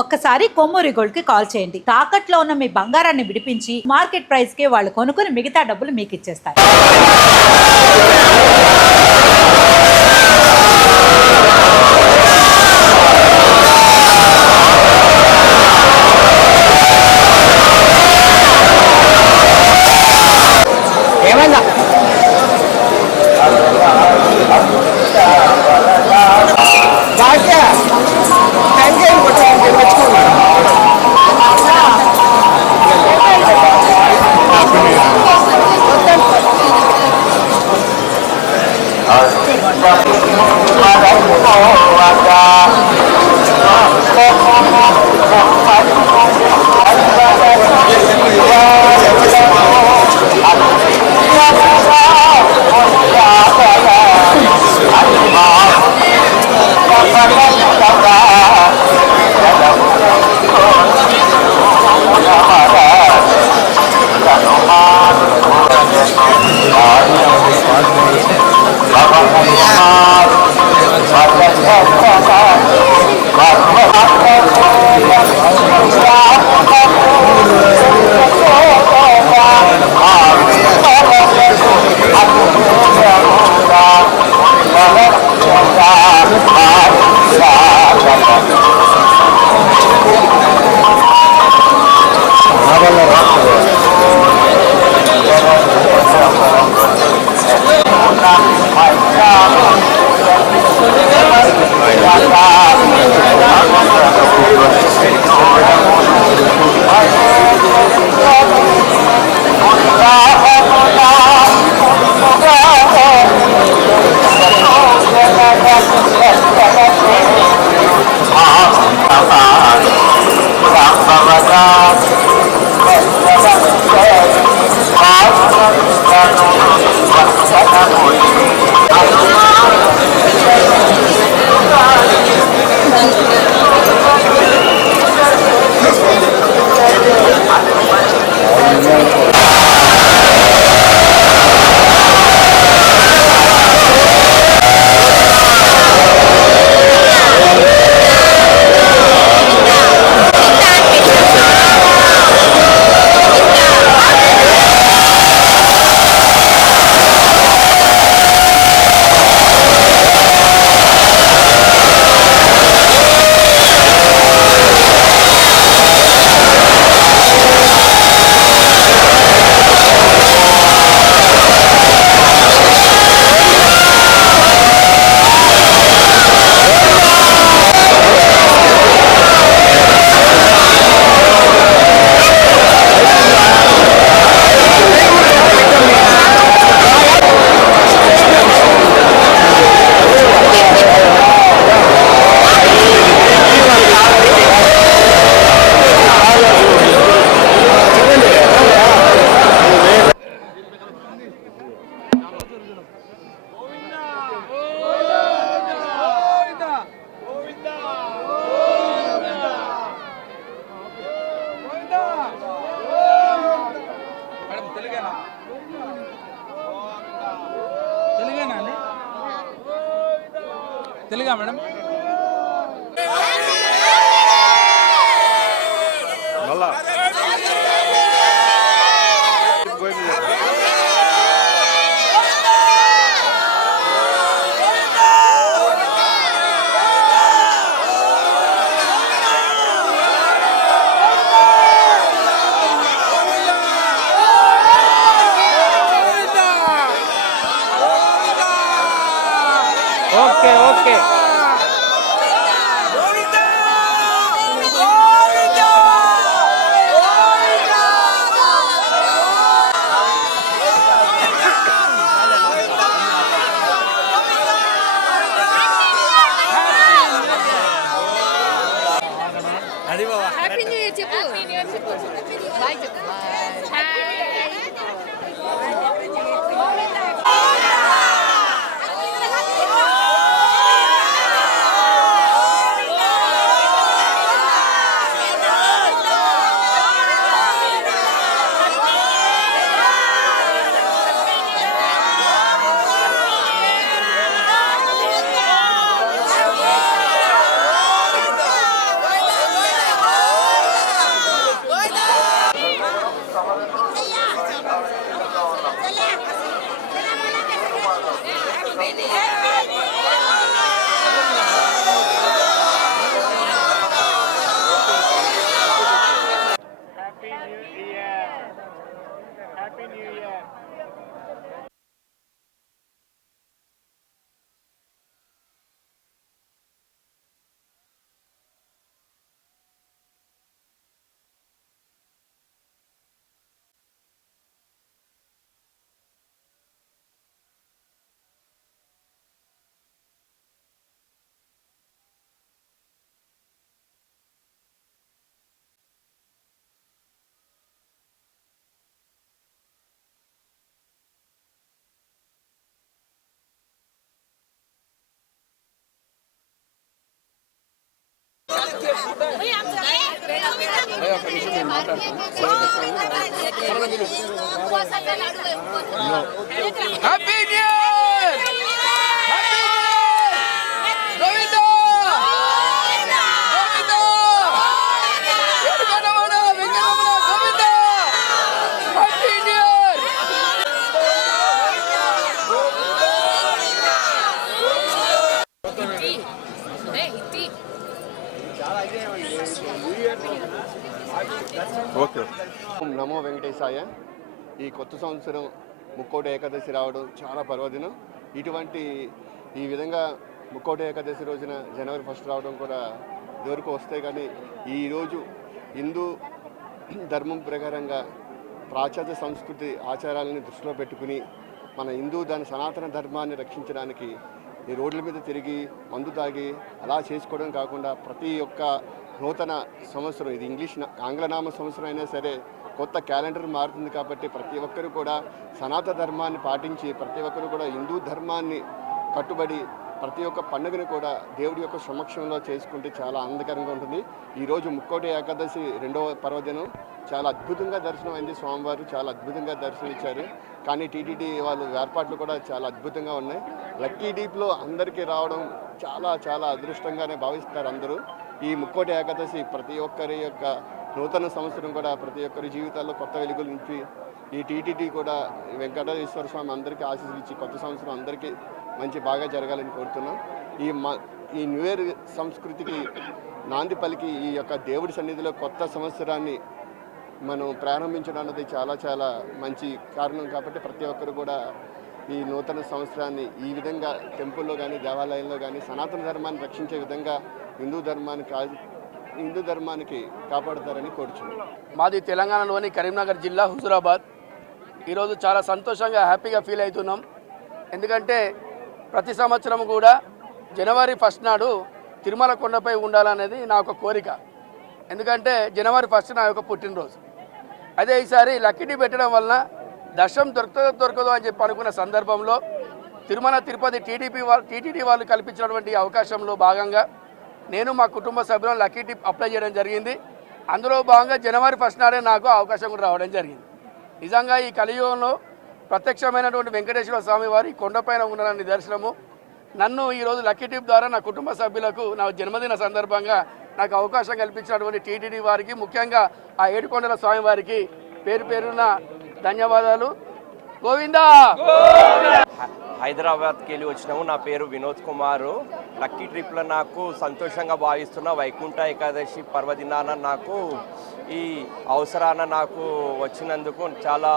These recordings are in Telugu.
ఒక్కసారి కొమ్మూరి గోల్డ్ కి కాల్ చేయండి. తాకట్లో ఉన్న మీ బంగారాన్ని విడిపించి మార్కెట్ ప్రైస్ కి వాళ్ళు కొనుక్కుని మిగతా డబ్బులు మీకు ఇచ్చేస్తారు. ఏమైందా తెలుగా madam? Okay okay happy new year చెప్పు. బాయ్ చెప్పు. Happy new year Govinda Govinda ఎడుగడవడ Venkataramana Govinda happy new year okay. నమో వెంకటేశాయ. ఈ కొత్త సంవత్సరం ముక్కోటి ఏకాదశి రావడం చాలా పర్వదినం. ఈ విధంగా ముక్కోటి ఏకాదశి రోజున జనవరి 1 రావడం కూడా ఇదివరకు వస్తే కానీ ఈరోజు హిందూ ధర్మం ప్రకారంగా పాశ్చాత్య సంస్కృతి ఆచారాలని దృష్టిలో పెట్టుకుని మన దాని సనాతన ధర్మాన్ని రక్షించడానికి ఈ రోడ్ల మీద తిరిగి మందు తాగి అలా చేసుకోవడం కాకుండా ప్రతి ఒక్క నూతన సంవత్సరం, ఇది ఆంగ్లనామ సంవత్సరం అయినా సరే కొత్త క్యాలెండర్ మారుతుంది కాబట్టి ప్రతి ఒక్కరు కూడా సనాతన ధర్మాన్ని పాటించి ప్రతి ఒక్కరు కూడా హిందూ ధర్మాన్ని కట్టుబడి ప్రతి ఒక్క పండుగను కూడా దేవుడి యొక్క సమక్షంలో చేసుకుంటే చాలా ఆనందకరంగా ఉంటుంది. ఈరోజు ముక్కోటి ఏకాదశి 2వ పర్వదినం చాలా అద్భుతంగా దర్శనం అయింది. స్వామివారు చాలా అద్భుతంగా దర్శనం ఇచ్చారు. కానీ టీటీడీ వాళ్ళు ఏర్పాట్లు కూడా చాలా అద్భుతంగా ఉన్నాయి. లక్కీ డీప్లో అందరికీ రావడం చాలా చాలా అదృష్టంగానే భావిస్తారు అందరూ. ఈ ముక్కోటి ఏకాదశి ప్రతి ఒక్కరి యొక్క నూతన సంవత్సరం కూడా ప్రతి ఒక్కరి జీవితాల్లో కొత్త వెలుగులు నింపి ఈ టీటీడీ కూడా వెంకటేశ్వర స్వామి అందరికీ ఆశీస్సులు ఇచ్చి కొత్త సంవత్సరం అందరికీ మంచి బాగా జరగాలని కోరుతున్నాం. ఈ న్యూ ఇయర్ సంస్కృతికి నాంది పలికి ఈ యొక్క దేవుడి సన్నిధిలో కొత్త సంవత్సరాన్ని మనం ప్రారంభించడం అన్నది చాలా చాలా మంచి కారణం కాబట్టి ప్రతి ఒక్కరు కూడా ఈ నూతన సంవత్సరాన్ని ఈ విధంగా టెంపుల్లో కానీ దేవాలయంలో కానీ సనాతన ధర్మాన్ని రక్షించే విధంగా హిందూ ధర్మానికి కాపాడుతారని కోరుచున్నాం. మాది తెలంగాణలోని కరీంనగర్ జిల్లా హుజూరాబాద్. ఈరోజు చాలా సంతోషంగా హ్యాపీగా ఫీల్ అవుతున్నాం. ఎందుకంటే ప్రతి సంవత్సరం కూడా జనవరి 1 నాడు తిరుమల కొండపై ఉండాలనేది నా ఒక కోరిక. ఎందుకంటే జనవరి 1 నా యొక్క పుట్టినరోజు. అదే ఈసారి లక్కీ పెట్టడం వలన దర్శనం దొరకదో అని చెప్పి అనుకున్న సందర్భంలో తిరుమల తిరుపతి టీటీడీ వాళ్ళు కల్పించినటువంటి అవకాశంలో భాగంగా నేను మా కుటుంబ సభ్యులను లక్కీ టిప్ అప్లై చేయడం జరిగింది. అందులో భాగంగా జనవరి 1 నాడే నాకు అవకాశం కూడా రావడం జరిగింది. నిజంగా ఈ కలియుగంలో ప్రత్యక్షమైనటువంటి వెంకటేశ్వర స్వామి వారి కొండపైన ఉన్న నిదర్శనము. నన్ను ఈరోజు లక్కీ టిప్ ద్వారా నా కుటుంబ సభ్యులకు నా జన్మదిన సందర్భంగా నాకు అవకాశం కల్పించినటువంటి టీటీడీ వారికి, ముఖ్యంగా ఆ ఏడుకొండల స్వామి వారికి పేరు పేరున ధన్యవాదాలు. గోవిందా. హైదరాబాద్కి వెళ్ళి వచ్చినాము. నా పేరు వినోద్ కుమారు. లక్కీ ట్రిప్లో నాకు సంతోషంగా భావిస్తున్న వైకుంఠ ఏకాదశి పర్వదినాన నాకు ఈ అవసరాన నాకు వచ్చినందుకు చాలా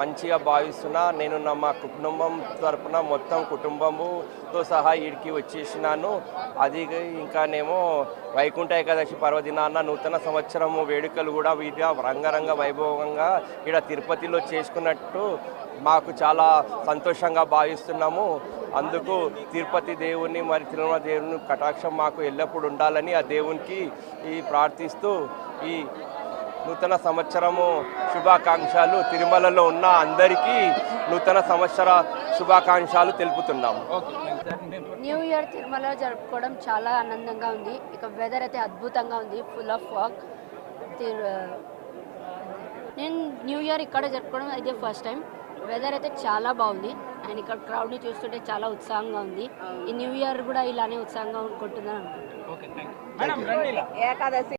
మంచిగా భావిస్తున్నా. నేను మా కుటుంబం తరపున మొత్తం కుటుంబముతో సహా ఈడికి వచ్చేసినాను. అది ఇంకానేమో వైకుంఠ ఏకాదశి పర్వదినాన నూతన సంవత్సరము వేడుకలు కూడా వీటి రంగరంగ వైభవంగా ఇక్కడ తిరుపతిలో చేసుకున్నట్టు మాకు చాలా సంతోషంగా భావిస్తున్నాము. అందుకు తిరుపతి దేవుని మరి తిరుమల దేవుని కటాక్షం మాకు ఎల్లప్పుడూ ఉండాలని ఆ దేవునికి ప్రార్థిస్తూ ఈ నూతన సంవత్సరము శుభాకాంక్షలు తిరుమలలో ఉన్న అందరికీ నూతన సంవత్సర శుభాకాంక్షలు తెలుపుతున్నాము. న్యూ ఇయర్ తిరుమలలో జరుపుకోవడం చాలా ఆనందంగా ఉంది. ఇక వెదర్ అయితే అద్భుతంగా ఉంది, ఫుల్ ఆఫ్ ఫాగ్. నేను న్యూ ఇయర్ ఇక్కడ జరుపుకోవడం అయితే ఫస్ట్ టైం. వెదర్ అయితే చాలా బాగుంది అండ్ ఇక్కడ క్రౌడ్ని చూస్తుంటే చాలా ఉత్సాహంగా ఉంది. ఈ న్యూ ఇయర్ కూడా ఇలానే ఉత్సాహంగా ఉంటుందని అనుకుంటున్నాను. ఏకాదశి